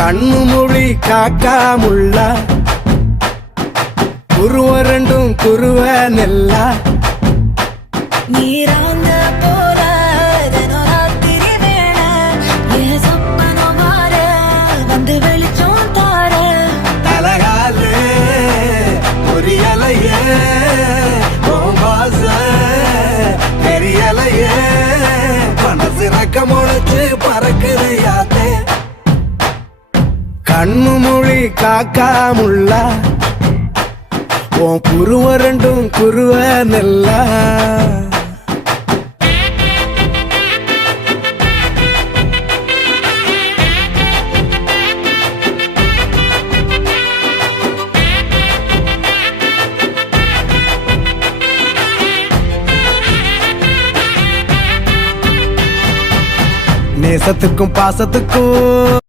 கண்ணு மொழி காக்காமுள்ள குருவ ரெண்டும் குருவ நெல்லா நீராங்க போல தினராத்திரி வேண என் சொப்பனம் மாற வந்து வெளிச்சம் தார தலகாலே பொரியலையே ஓம்பாச பெரியலையே மனசு ரக்க முளைச்சு பறக்குது யாத்தே கண்ணு மொழி காக்காமுள்ள உன் குருவ ரெண்டும் குருவ நெல்லா நேசத்துக்கும் பாசத்துக்கும்